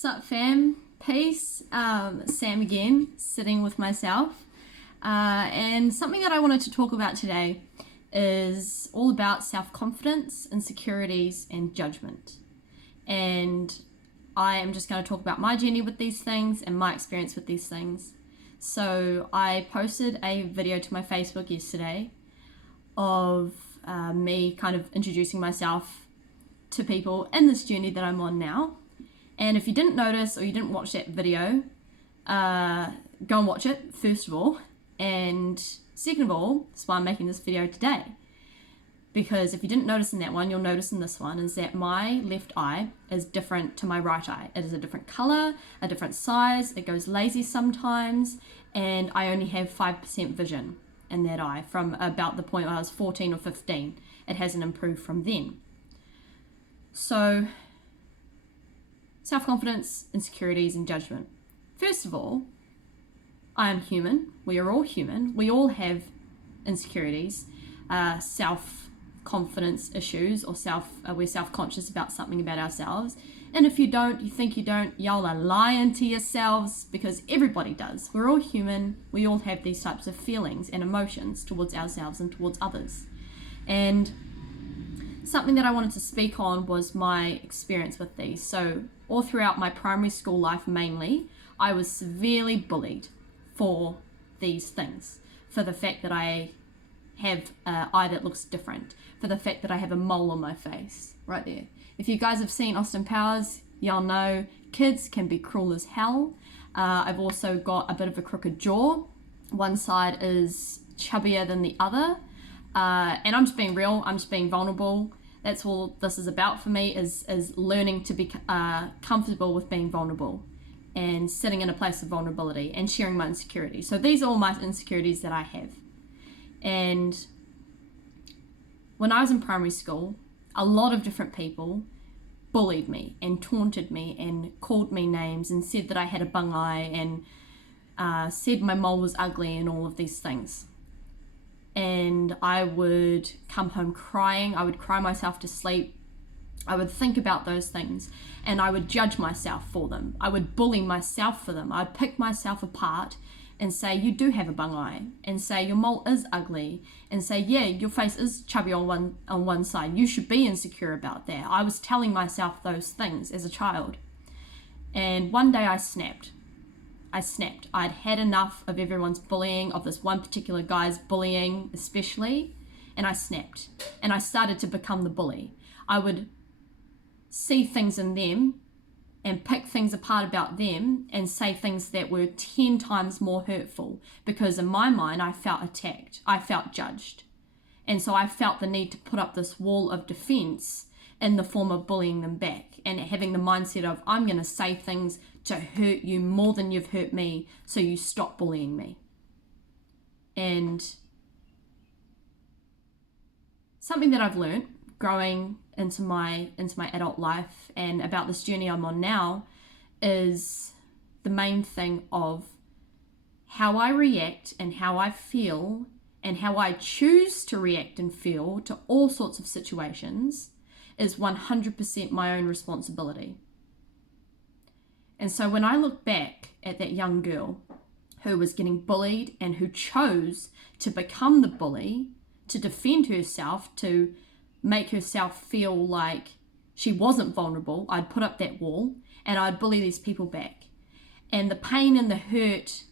Sup fam, peace, Sam again, sitting with myself. And something that I wanted to talk about today is all about self-confidence, insecurities, and judgment. And I am just going to talk about my journey with these things and my experience with these things. So I posted a video to my Facebook yesterday of me kind of introducing myself to people in this journey that I'm on now. And if you didn't notice or you didn't watch that video, go and watch it, first of all. And second of all, that's why I'm making this video today. Because if you didn't notice in that one, you'll notice in this one, is that my left eye is different to my right eye. It is a different color, a different size, it goes lazy sometimes, and I only have 5% vision in that eye from about the point where I was 14 or 15. It hasn't improved from then. So, self-confidence, insecurities, and judgment. First of all, I am human. We are all human. We all have insecurities, self-confidence issues, or we're self-conscious about something about ourselves. And if you don't, you think you don't, y'all are lying to yourselves, because everybody does. We're all human. We all have these types of feelings and emotions towards ourselves and towards others. And something that I wanted to speak on was my experience with these. So all throughout my primary school life mainly, I was severely bullied for these things. For the fact that I have an eye that looks different. For the fact that I have a mole on my face, right there. If you guys have seen Austin Powers, y'all know kids can be cruel as hell. I've also got a bit of a crooked jaw. One side is chubbier than the other. And I'm just being real, I'm just being vulnerable. That's all this is about for me, is learning to be comfortable with being vulnerable and sitting in a place of vulnerability and sharing my insecurities. So these are all my insecurities that I have. And when I was in primary school, a lot of different people bullied me and taunted me and called me names and said that I had a bung eye and said my mole was ugly and all of these things. And I would come home crying. I would cry myself to sleep. I would think about those things and I would judge myself for them. I would bully myself for them. I'd pick myself apart and say, you do have a bung eye, and say your mole is ugly, and say, yeah, your face is chubby on one side. You should be insecure about that. I was telling myself those things as a child. And one day I snapped. I'd had enough of everyone's bullying, of this one particular guy's bullying especially, and I snapped. And I started to become the bully. I would see things in them and pick things apart about them and say things that were 10 times more hurtful, because in my mind I felt attacked, I felt judged. And so I felt the need to put up this wall of defense in the form of bullying them back and having the mindset of, I'm going to say things to hurt you more than you've hurt me, so you stop bullying me. And something that I've learned growing into my adult life and about this journey I'm on now is the main thing of how I react and how I feel and how I choose to react and feel to all sorts of situations is 100% my own responsibility. And so when I look back at that young girl who was getting bullied and who chose to become the bully, to defend herself, to make herself feel like she wasn't vulnerable, I'd put up that wall and I'd bully these people back. And the pain and the hurt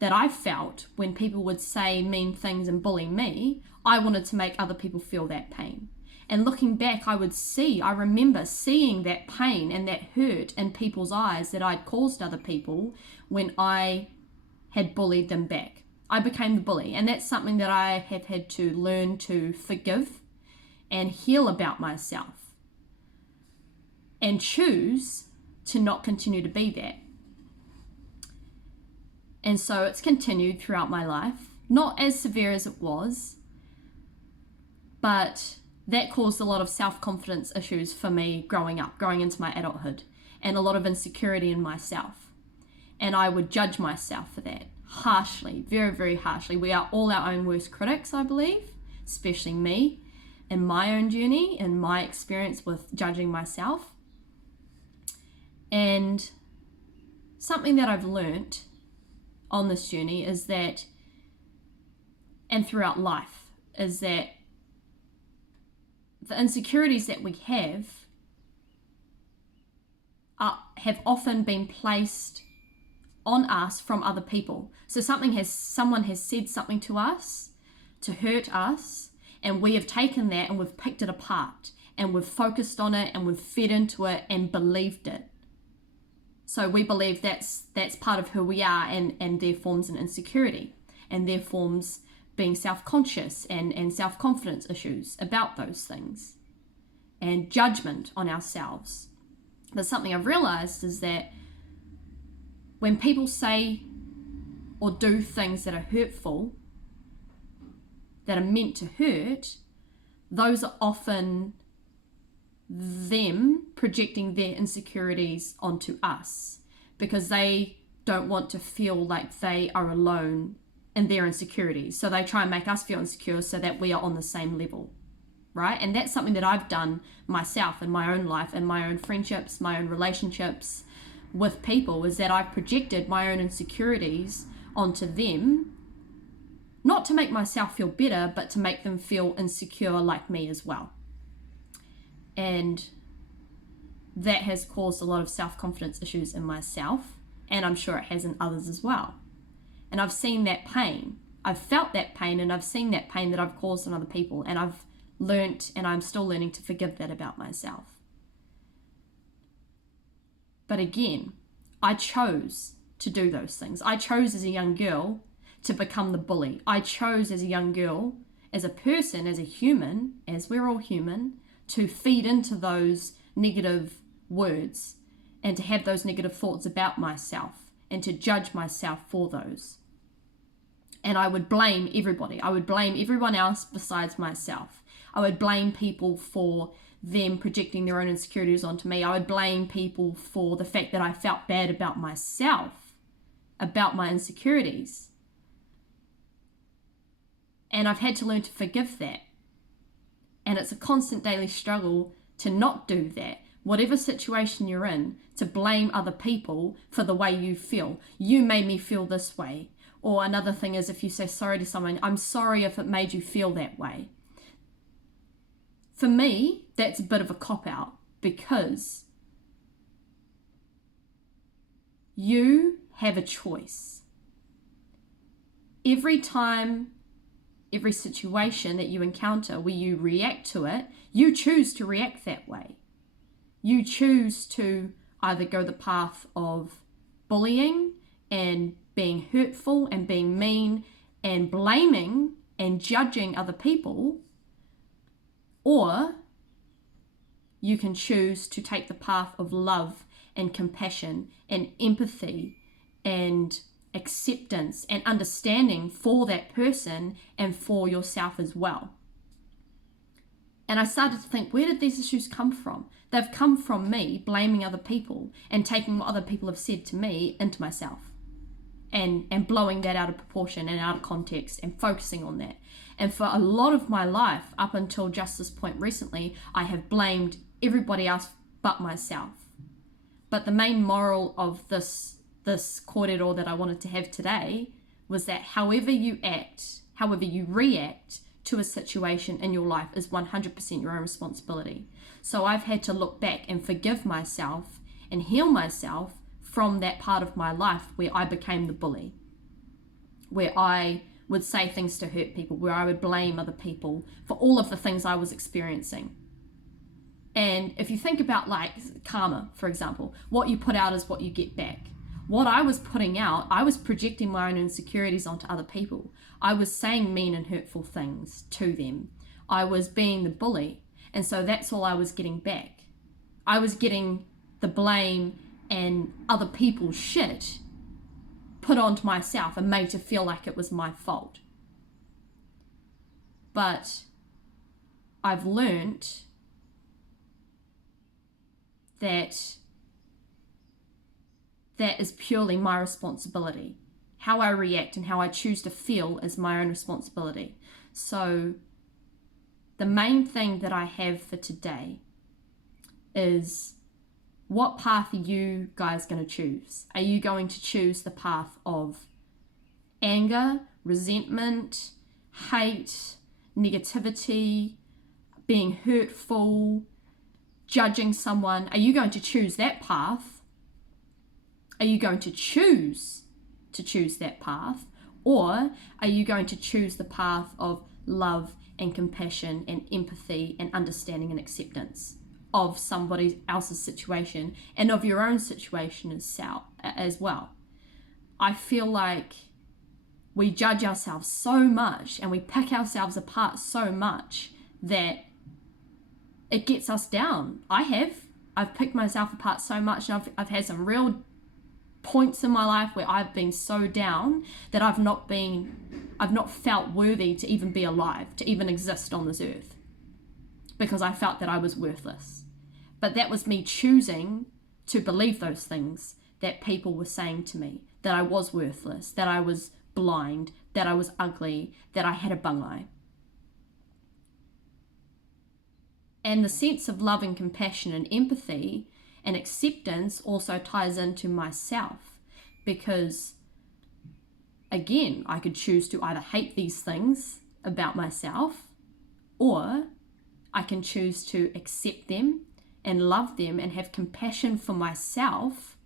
that I felt when people would say mean things and bully me, I wanted to make other people feel that pain. And looking back, I remember seeing that pain and that hurt in people's eyes that I'd caused other people when I had bullied them back. I became the bully, and that's something that I have had to learn to forgive and heal about myself and choose to not continue to be that. And so it's continued throughout my life, not as severe as it was, but that caused a lot of self-confidence issues for me growing into my adulthood, and a lot of insecurity in myself. And I would judge myself for that harshly, very, very harshly. We are all our own worst critics, I believe, especially me. In my own journey and my experience with judging myself. And And something that I've learnt on this journey is that, and throughout life, is that the insecurities that we have often been placed on us from other people. So someone has said something to us to hurt us, and we have taken that and we've picked it apart and we've focused on it and we've fed into it and believed it. So we believe that's part of who we are, and there forms an insecurity, and there forms being self-conscious and self-confidence issues about those things, and judgment on ourselves. But something I've realized is that when people say or do things that are hurtful, that are meant to hurt, those are often them projecting their insecurities onto us, because they don't want to feel like they are alone in their insecurities. So they try and make us feel insecure so that we are on the same level, right? And that's something that I've done myself in my own life, in my own friendships, my own relationships with people, is that I've projected my own insecurities onto them, not to make myself feel better, but to make them feel insecure like me as well. And that has caused a lot of self-confidence issues in myself, and I'm sure it has in others as well. And I've seen that pain. I've felt that pain, and I've seen that pain that I've caused in other people, and I've learnt, and I'm still learning to forgive that about myself. But again, I chose to do those things. I chose as a young girl to become the bully. I chose as a young girl, as a person, as a human, as we're all human, to feed into those negative words and to have those negative thoughts about myself and to judge myself for those. And I would blame everybody. I would blame everyone else besides myself. I would blame people for them projecting their own insecurities onto me. I would blame people for the fact that I felt bad about myself, about my insecurities. And I've had to learn to forgive that. And it's a constant daily struggle to not do that. Whatever situation you're in, to blame other people for the way you feel. You made me feel this way. Or another thing is, if you say sorry to someone, I'm sorry if it made you feel that way. For me, that's a bit of a cop-out, because you have a choice. Every time, every situation that you encounter where you react to it, you choose to react that way. You choose to either go the path of bullying and being hurtful and being mean and blaming and judging other people, or you can choose to take the path of love and compassion and empathy and acceptance and understanding for that person and for yourself as well. And I started to think, where did these issues come from? They've come from me blaming other people and taking what other people have said to me into myself and blowing that out of proportion and out of context and focusing on that. And for a lot of my life, up until just this point recently, I have blamed everybody else but myself. But the main moral of this kōrero that I wanted to have today was that however you act, however you react to a situation in your life is 100% your own responsibility. So I've had to look back and forgive myself and heal myself from that part of my life where I became the bully, where I would say things to hurt people, where I would blame other people for all of the things I was experiencing. And if you think about like karma, for example, what you put out is what you get back. What I was putting out, I was projecting my own insecurities onto other people. I was saying mean and hurtful things to them. I was being the bully. And so that's all I was getting back. I was getting the blame and other people's shit put onto myself and made to feel like it was my fault. But I've learnt that is purely my responsibility. How I react and how I choose to feel is my own responsibility. So the main thing that I have for today is What path are you guys going to choose? Are you going to choose the path of anger, resentment, hate, negativity, being hurtful, judging someone? Are you going to choose that path? Are you going to choose that path? Or are you going to choose the path of love and compassion and empathy and understanding and acceptance of somebody else's situation and of your own situation as well? I feel like we judge ourselves so much and we pick ourselves apart so much that it gets us down. I've picked myself apart so much, and I've had some real points in my life where I've been so down that I've not felt worthy to even be alive, to even exist on this earth, because I felt that I was worthless. But that was me choosing to believe those things that people were saying to me, that I was worthless, that I was blind, that I was ugly, that I had a bung eye. And the sense of love and compassion and empathy and acceptance also ties into myself, because again, I could choose to either hate these things about myself, or I can choose to accept them and love them and have compassion for myself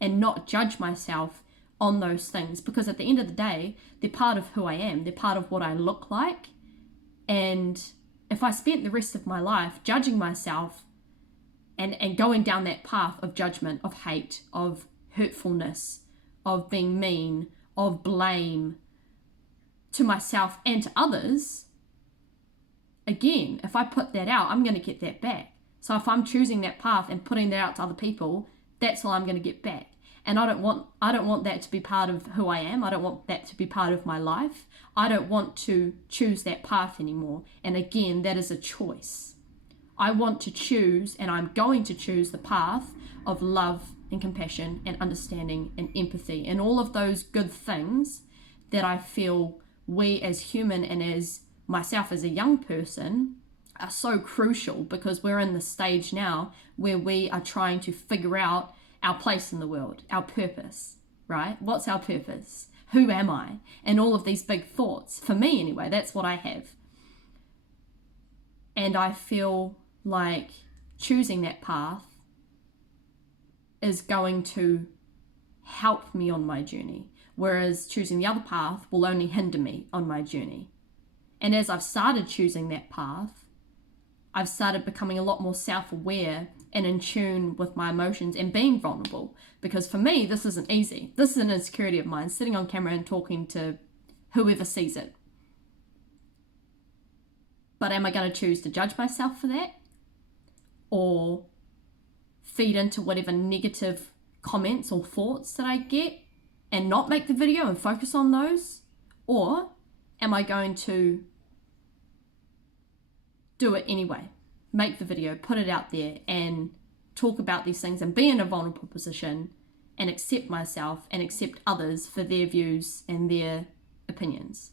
and not judge myself on those things, because at the end of the day, they're part of who I am. They're part of what I look like. And if I spent the rest of my life judging myself and going down that path of judgment, of hate, of hurtfulness, of being mean, of blame to myself and to others, again, if I put that out, I'm going to get that back. So if I'm choosing that path and putting that out to other people, that's all I'm going to get back. And I don't want that to be part of who I am. I don't want that to be part of my life. I don't want to choose that path anymore. And again, that is a choice. I want to choose, and I'm going to choose the path of love and compassion and understanding and empathy and all of those good things that I feel we as human and as myself as a young person are so crucial, because we're in the stage now where we are trying to figure out our place in the world, our purpose, right? What's our purpose? Who am I? And all of these big thoughts. For me anyway, that's what I have. And I feel like choosing that path is going to help me on my journey, whereas choosing the other path will only hinder me on my journey. And as I've started choosing that path, I've started becoming a lot more self-aware and in tune with my emotions and being vulnerable, because for me, this isn't easy. This is an insecurity of mine, sitting on camera and talking to whoever sees it. But am I going to choose to judge myself for that? Or feed into whatever negative comments or thoughts that I get and not make the video and focus on those? Or am I going to do it anyway? Make the video, put it out there and talk about these things and be in a vulnerable position and accept myself and accept others for their views and their opinions.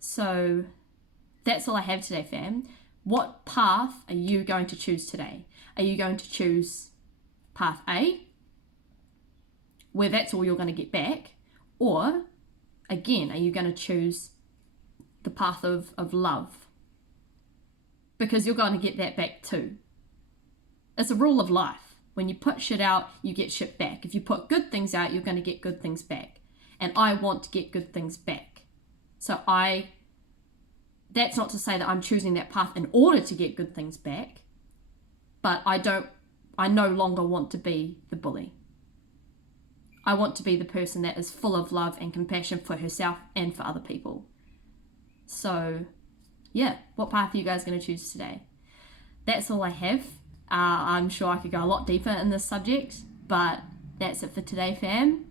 So that's all I have today, fam. What path are you going to choose today? Are you going to choose path A, where that's all you're going to get back? Or, again, are you going to choose the path of love? Because you're going to get that back too. It's a rule of life. When you put shit out, you get shit back. If you put good things out, you're going to get good things back. And I want to get good things back. So that's not to say that I'm choosing that path in order to get good things back, but I no longer want to be the bully. I want to be the person that is full of love and compassion for herself and for other people. So yeah, what path are you guys going to choose today? That's all I have. I'm sure I could go a lot deeper in this subject, but that's it for today, fam.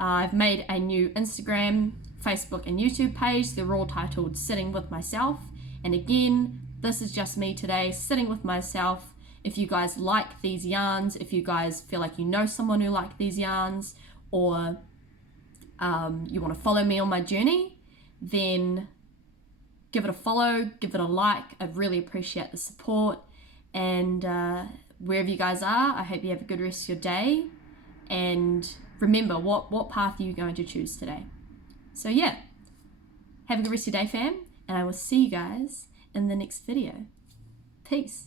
I've made a new Instagram, Facebook and YouTube page. They're all titled Sitting With Myself. And again, this is just me today, sitting with myself. If you guys like these yarns, if you guys feel like you know someone who likes these yarns, or you want to follow me on my journey, then give it a follow, give it a like. I really appreciate the support. And wherever you guys are, I hope you have a good rest of your day. And remember, what path are you going to choose today? So yeah, have a good rest of your day, fam. And I will see you guys in the next video. Peace.